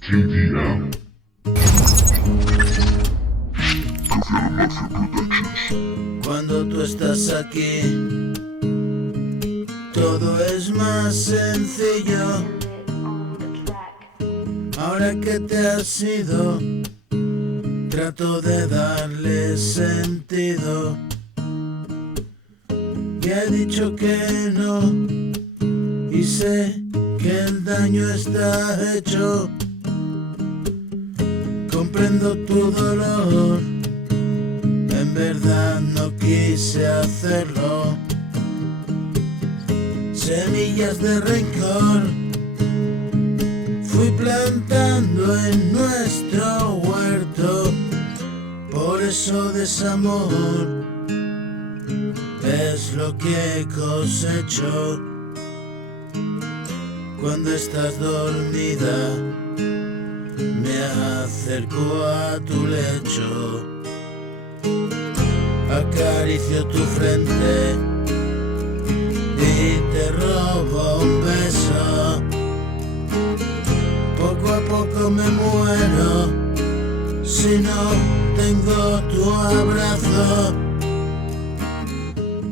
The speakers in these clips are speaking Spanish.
TDM. Cuando tú estás aquí, todo es más sencillo. Ahora que te has ido, trato de darle sentido. Ya he dicho que no, y sé que el daño está hecho. Comprendo tu dolor, en verdad no quise hacerlo. Semillas de rencor fui plantando en nuestro huerto. Por eso desamor es lo que cosecho. Cuando estás dormida, me acerco a tu lecho, acaricio tu frente y te robo un beso. Poco a poco me muero si no tengo tu abrazo.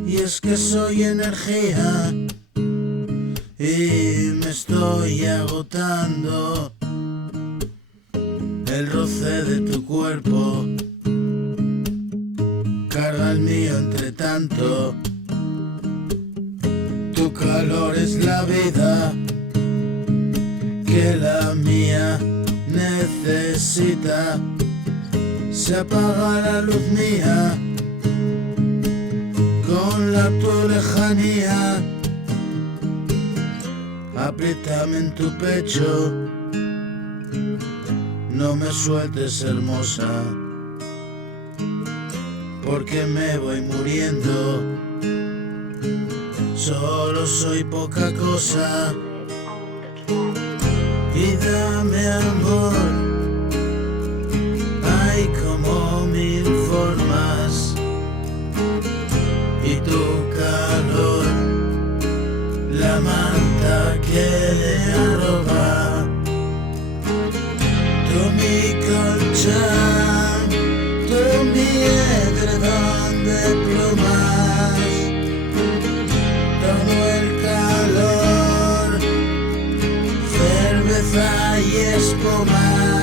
Y es que soy energía y me estoy agotando. El roce de tu cuerpo carga el mío entre tanto. Tu calor es la vida que la mía necesita. Se apaga la luz mía con la tu lejanía. Apriétame en tu pecho, no me sueltes, hermosa, porque me voy muriendo. Solo soy poca cosa y dame amor. Hay como mil formas y tu calor, la manta que le arroba. Tú mi colchón, tú mi edredón de plumas, todo el calor, cerveza y espuma.